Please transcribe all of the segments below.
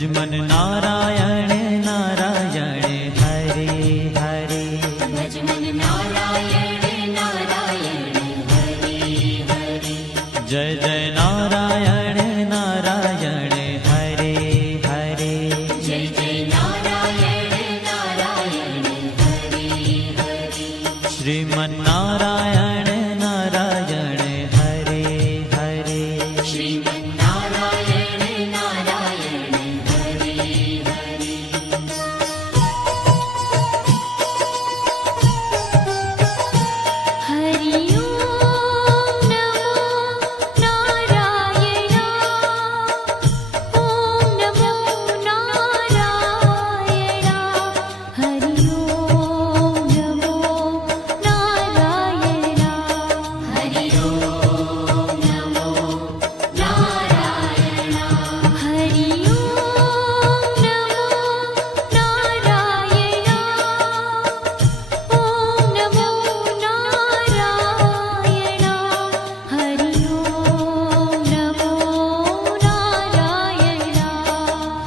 भजमन नारायण नारायण हरे हरे। भजमन नारायण नारायण हरे हरे। जय जय नारायण नारायण हरे हरे। जय जय नारायण नारायण हरे हरे। श्रीमन नारायण नारायण हरे हरे। श्रीमन नारायण नारायण हरे हरे। हरि ओम नमो नारायण। ओम नमो नारायण। हरि ओम नमो नारायण। हरि ओम नमो नारायण। हरि ओम नमो नारायण। ओम नमो नारायण। हरि ओम नमो नारायण।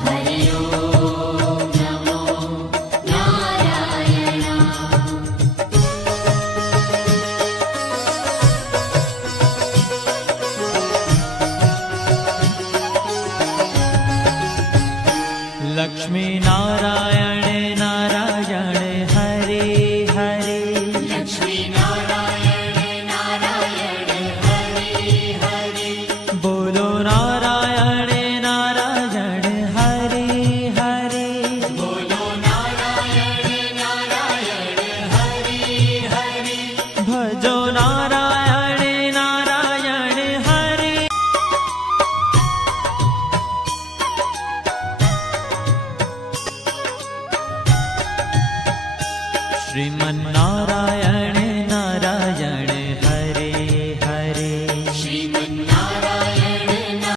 हरि ओम नमो नारायण। लक्ष्मी नारायण नारायण हरे हरे। लक्ष्मी नारायण नारायण हरे हरे। बोलो नारायण नारायण हरे हरे। बोलो नारायण नारायण हरे हरे। भजो नारायण नारायण हरे। श्रीमन